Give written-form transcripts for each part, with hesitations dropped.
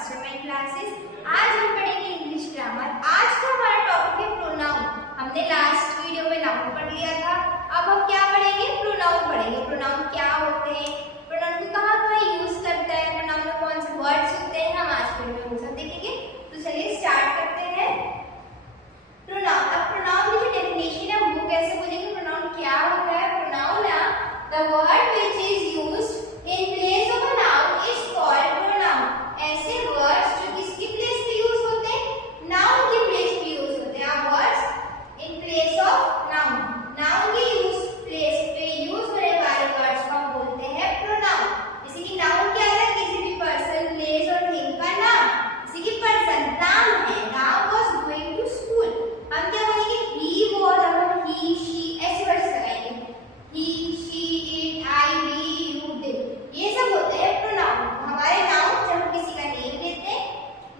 Mastermind classes. आज हम पढ़ेंगे इंग्लिश ग्रामर। आज का हमारा टॉपिक है प्रोनाउन। हमने लास्ट वीडियो में नाउन पढ़ लिया था। अब हम क्या पढ़ेंगे? प्रोनाउन पढ़ेंगे। प्रोनाउन क्या होते हैं, प्रोनाउन को कहाँ यूज करता है, प्रोनाउन में कौन से वर्ड्स होते हैं, हम आज वीडियो में वो सब देखेंगे। तो चलिए स्टार्ट करते हैं। प्रोनाउन, अब प्रोनाउन की जो डेफिनेशन है वो कैसे बोलेंगे, प्रोनाउन क्या होता है? Pronoun the word which is used in place of a noun is called pronoun. ऐसे वर्ड्स जो किसकी प्लेस पे यूज होते हैं? नाउन की प्लेस पे यूज होते हैं। Words in place of noun, noun की यूज प्लेस पे यूज होने वाले वर्ड्स को हम बोलते हैं प्रोनाउन। जैसे कि नाउन क्या है? किसी भी पर्सन, प्लेस और थिंग का नाम। जैसे कि पर्सन नाम है, नाम वाज गोइंग टू स्कूल, हम क्या बोलेंगे? ही वाज, हम ही शी ऐसे वर्ड्स लगाएंगे। He she it I we you they, ये सब होते हैं प्रोनाउन। हमारे नाउन जब हम किसी का नेम लेते हैं,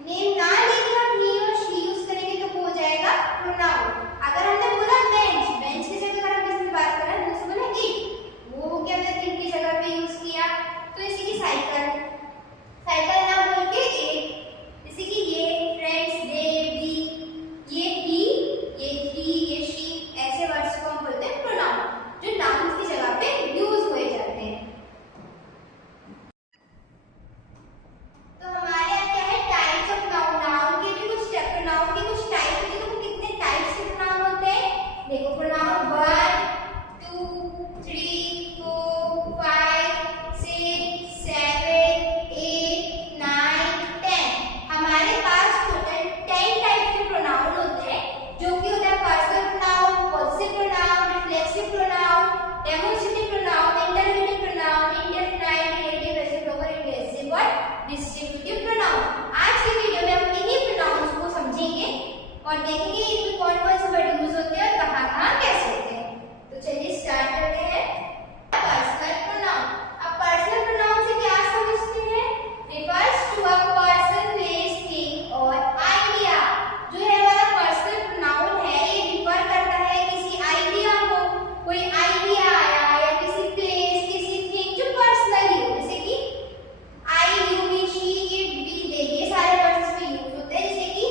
नेम ना लेके हम ही और शी यूज करेंगे तो वो हो जाएगा प्रोनाउन। अगर हमने बोला बेंच, बेंच की जगह अगर हम किसी से बात कर रहे हैं तो उससे बोला इट, वो हो गया हमने थिंग की जगह पे यूज किया। तो इसी की साइकिल, साइकिल ना बोल के एक, जैसे कि ये फ्रेंड्स, दे, वी, ये ही, ये शी, ऐसे वर्ड्स को हम बोलते हैं प्रोनाउन, जो नाउन की जगह पे यूज हुए जाते हैं। तो हमारे यहाँ क्या है? Types of noun. नाउन के भी कुछ प्रोनाउन के कुछ टाइप्स होते हैं। तो कितने टाइप्स के प्रोनाउन होते हैं? देखो, प्रोनाउन 1 2 3 4 5 6 7 8 9 10। हमारे पास टोटल 10 टाइप के प्रोनाउन होते हैं, जो कि होता है personal pronoun, positive pronoun, reflexive pronoun, demonstrative pronoun, interrogative pronoun, indefinite, relative, reciprocal, intensive और डिस्ट्रीब्यूटिव प्रोनाउन। आज की वीडियो में हम इन्हीं प्रोनाउंस को समझेंगे और देखेंगे इनमें कौन-कौन से वर्ड यूज होते हैं और कहाँ-कहाँ कैसे होते हैं। तो चलिए स्टार्ट करते हैं। Personal pronoun. अब पर्सनल प्रोनाउन से क्या समझते हैं? Refers to a person, place, thing और आइडिया। जो है वाला पर्सनल प्रोनाउन है, ये रिफर करता है किसी आइडिया को, कोई आइडिया आया या किसी प्लेस, किसी थिंग जो पर्सनली हो। जैसे कि I, you, we, she, it, we, they, ये सारे वर्ड्स इसमें यूज होते हैं। जैसे कि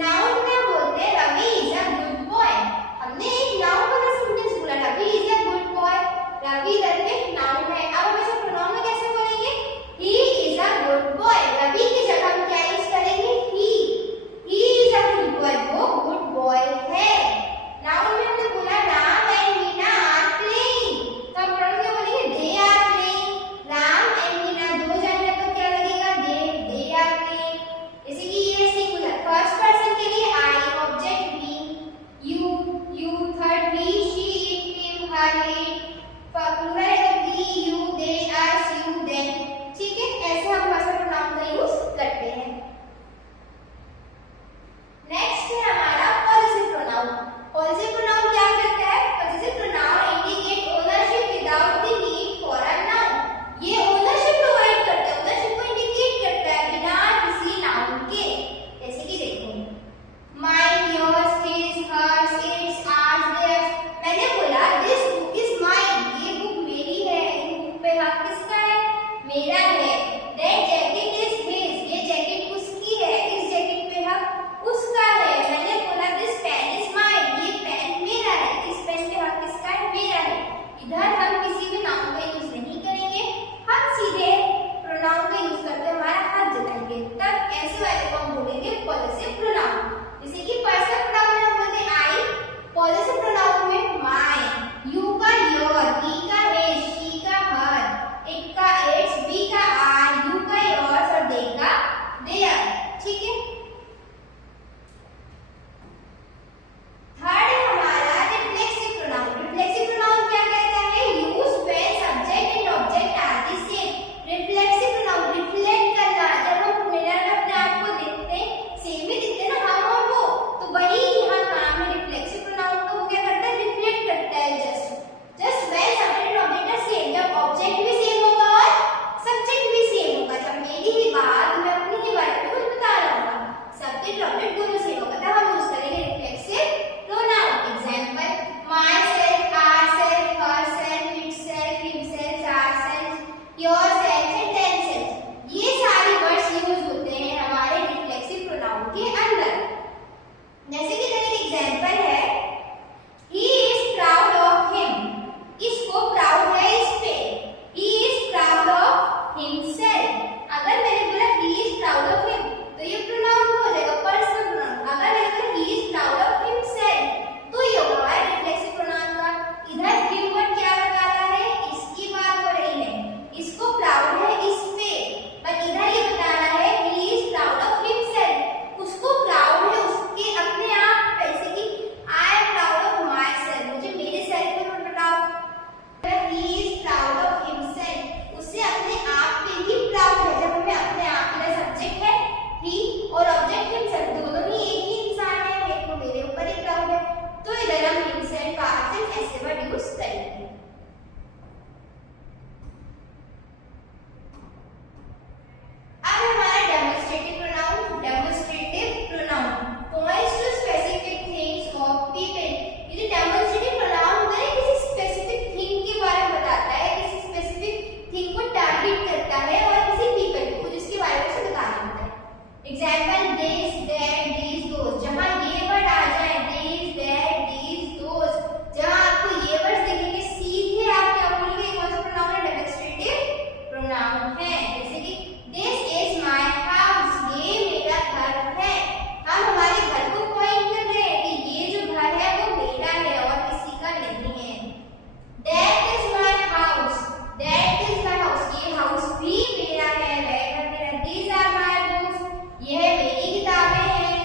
नाउन में बोलते हैं Ravi is a good boy. हमने एक नाउन का सेंटेंस बोला, Ravi is a good boy. Ravi इधर पे नाउन है। अब हम इसे प्रोनाउन में कैसे बोलेंगे? He is a good boy. Ravi की जगह हम क्या यूज करेंगे? He is a good boy, वो गुड बॉय है। नाउन में हमने बोला Ram and Meena are playing, तो हम प्रोनाउन में बोलेंगे they are playing. Ram and Meena दो जन है तो क्या लगेगा? They are playing. जैसे कि ये सिंगुलर, फर्स्ट पर्सन के लिए I, object me, you, third we, she, it, him, her, it, plural है तो we, you, they, us, you, them. ठीक है, ऐसे हम पर्सनल प्रोनाउन का यूज करते हैं। नेक्स्ट है हमारा पॉजिटिव प्रोनाउन। पॉजिटिव प्रोनाउन क्या करता है? Positive pronoun indicate ownership without the need for a noun. ये ओनरशिप प्रोवाइड करता है, ओनरशिप को इंडिकेट करता है बिना किसी नाउन के। जैसे कि देखो, mine, yours, his, hers, its, ours, theirs. मैंने बोला दिस बुक इज माइन, ये बुक मेरी है, इस बुक पे हक किसका है? मेरा है। दैट जैकेट इज हिज, ये जैकेट उसकी है, इस जैकेट पे हक उसका है। मैंने बोला दिस पेन इज माइन, ये पेन मेरा है, इस पेन पे हक किसका है? मेरा है। इधर हम किसी भी नाउन का यूज नहीं करेंगे, हम सीधे प्रोनाउन का यूज करते हैं, हमारा हाथ जताएंगे, तब ऐसे वाले को हम बोलेंगे पॉजिटिव प्रोनाउन। जैसे कि पर्सनल प्रोनाउन में हम बोलते हैं आई, पॉजिटिव प्रोनाउन में माय, यू का योर, ही का हिज, शी का हर, इट का इट्स, वी का himself। अगर मैंने बोला he is proud of him तो ये प्रोनाउन हो जाएगा पर्सनल प्रोनाउन। अगर मैंने बोला he is proud of himself तो ये होगा रिफ्लेक्सिव प्रोनाउन का। इधर him वर्ड क्या बता रहा है, इसकी बात हो रही है, इसको प्राउड है इस पे, बट इधर ये बता रहा है he is proud of himself, उसको प्राउड है उसके अपने आप पे, जैसे कि I am proud of myself, मुझे मेरे सेल्फ पे proud. he is proud of himself, उसे अपने आप पे ही प्राउड है। जब हमें अपने आप पे सब्जेक्ट है he और ऑब्जेक्ट himself दोनों ही एक ही इंसान है, मेरे को मेरे ऊपर ही प्राउड है, तो इधर हम himself का ऑप्शन ऐसे वर्ड यूज करेंगे। अब हमारा demonstrative pronoun points to specific things of people. ये जो डेमोन्स्ट्रेटिव प्रोनाउन होता है किसी स्पेसिफिक थिंग के बारे में बताता है, किसी स्पेसिफिक थिंग को टारगेट करता है और किसी पीपल को जिसके बारे में उसे बताना होता है। एग्जांपल दिस दैट दीस दोस, जहां ये वर्ड आ जाए दिस दैट दीस दोस, जहां आपको ये वर्ड दिखेंगे सीधे आप क्या बोलोगे, कौन सा प्रोनाउन है, डेमोन्स्ट्रेटिव प्रोनाउन है। जैसे कि दिस इज माय हाउस, ये मेरा घर है, हम हमारे घर को पॉइंट कर रहे हैं कि ये जो घर है वो मेरा है और किसी का नहीं है। दैट इज माय हाउस, ये हाउस भी मेरा है, वह घर मेरा। दीज आर माय बुक्स, यह मेरी किताबें हैं।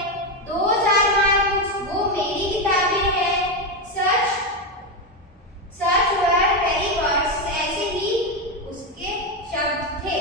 दोज आर माय बुक्स, वो मेरी किताबें हैं। सच वर वेरी वर्ड्स, ऐसे ही उसके शब्द थे।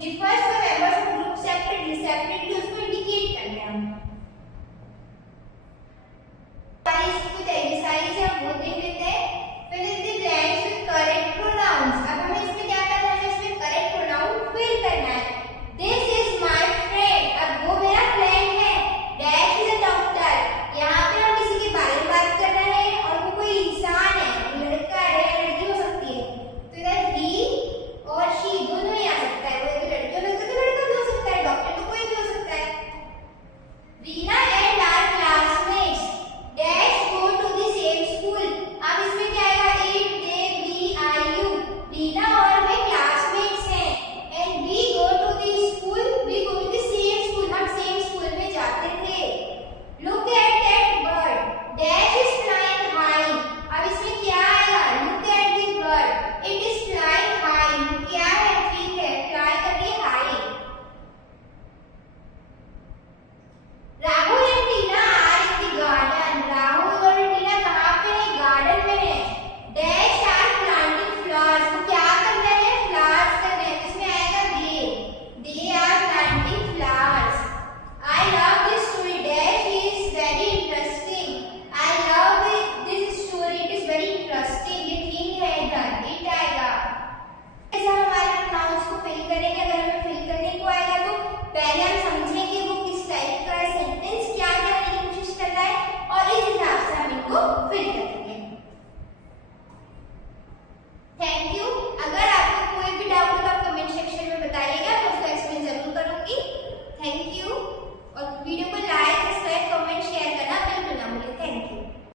डिफर